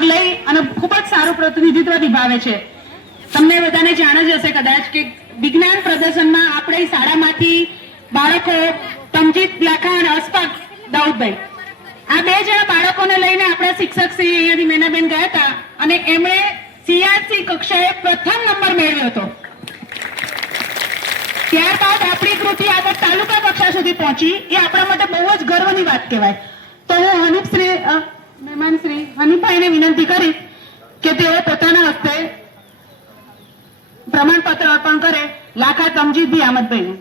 ભાગ લઈ અને ખૂબ જ સારું પ્રતિનિધિત્વ નિભાવે છે. તમને બધાને જાણ જ હશે કદાચ કે વિજ્ઞાન પ્રદર્શનમાં આપણે શાળામાંથી બાળકો તમજીત લાખા અને અશફાક દાઉદભાઈ આ બે જણા બાળકોને લઈને આપણા શિક્ષક શ્રી અહીંયાથી મેનાબેન ગયા હતા અને એમણે સીઆરસી કક્ષાએ પ્રથમ નંબર મેળવ્યો હતો. ત્યારબાદ આપણી કૃતિ આગળ તાલુકા કક્ષા સુધી પહોંચી. એ આપણા માટે બહુ જ ગર્વની વાત કહેવાય. તો હું મહેમાન શ્રી હનીફભાઈને વિનંતી કરીશ કે તેઓ પોતાના હસ્તે પ્રમાણપત્ર અર્પણ કરે લાખા તમજીદભાઈ આમદભાઈને.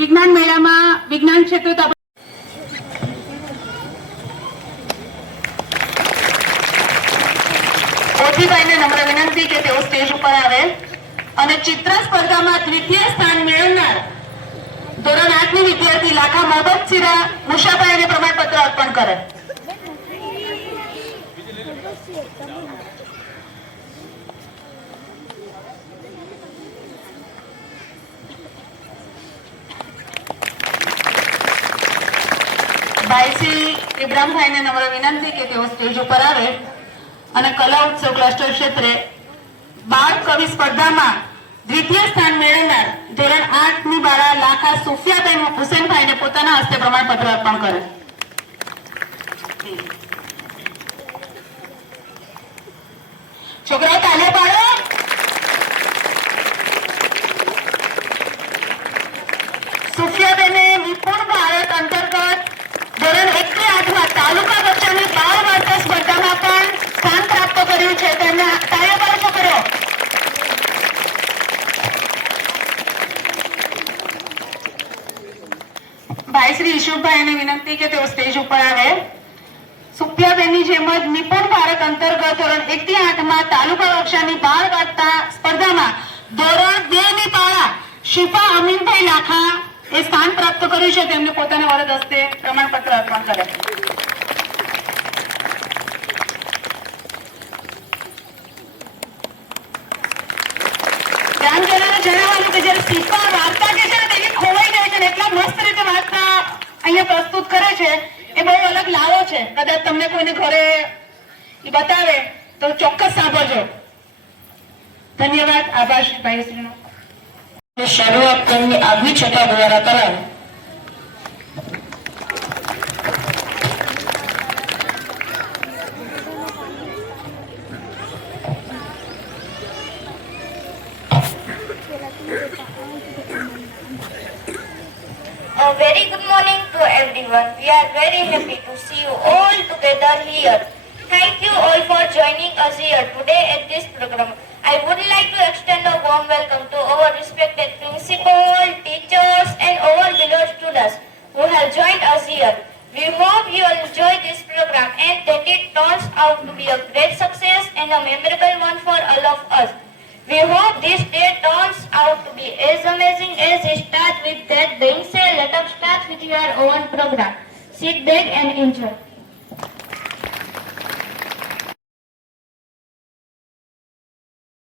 વિજ્ઞાન મેળામાં વિજ્ઞાન ક્ષેત્રે ઓજીભાઈને નમ્ર વિનંતી કે તેઓ સ્ટેજ ઉપર આવે અને ચિત્ર સ્પર્ધામાં દ્વિતીય સ્થાન મેળવનાર ધોરણ 8 ની વિદ્યાર્થી લાખા મોહમ્મદ સિરા મુશાભાઈને પ્રમાણપત્ર અર્પણ કરે. ભાઈશ્રી ઇબ્રાહીમભાઈને નમ્ર વિનંતી કે તેઓ સ્ટેજ ઉપર આવે અને કલા ઉત્સવ ક્લસ્ટર ક્ષેત્રે બાળ કવિ સ્પર્ધામાં દ્વિતીય સ્થાન મેળવનાર ધોરણ 8 ની બાળા લાખા સુફિયાબેન હુસેનભાઈને પોતાના હસ્તે પ્રમાણપત્ર અર્પણ કરે. છોકરાઓ તાળીઓ પાડો. સુફિયાબેને નિપુણ ભારત અંતર્ગત ધોરણ 1 થી 8 માં તાલુકા કક્ષાની બાળ વાર્તા સ્પર્ધામાં પણ સ્થાન પ્રાપ્ત કર્યું છે. તેમને તાળીઓ પાડો છોકરીઓ. ભાઈ શ્રી ઈશુભાઈને વિનંતી કે તેઓ સ્ટેજ ઉપર આવે. સુફિયાબેનની જેમ જ નિપુણ ભારત અંતર્ગત ધોરણ 1 થી 8 માં તાલુકા કક્ષાની બાળ વાર્તા સ્પર્ધામાં ધોરણ 2 ની બાળા શિફા અમીનભાઈ લાખા એ સ્થાન પ્રાપ્ત કર્યું છે. તેમને પોતાના વરદ હસ્તે પ્રમાણપત્ર અર્પણ કરે. જણાવવાનું કે જયારે શિફા વાર્તા કે છે ને તેની ખોવાઈ જાય છે ને એટલા મસ્ત રીતે વાર્તા અહીંયા પ્રસ્તુત કરે છે. એ બહુ અલગ લાવો છે. કદાચ તમને કોઈને ઘરે બતાવે તો ચોક્કસ સાંભળજો. ધન્યવાદ. આભાર શ્રી ભાઈશ્રીનો. શરૂઆત તેમની આગવી છટા દ્વારા કરાય. A very good morning to everyone. We are very happy to see you all together here. Thank you all for joining us here today at this program. I would like to extend a warm welcome to our respected principal, teachers and our beloved students who have joined us here. We hope you will enjoy this program and that it turns out to be a great success and a memorable one for all of us. We hope this day turns out to be as amazing as it starts. With that being said, let us start with your own program. Sit back and enjoy.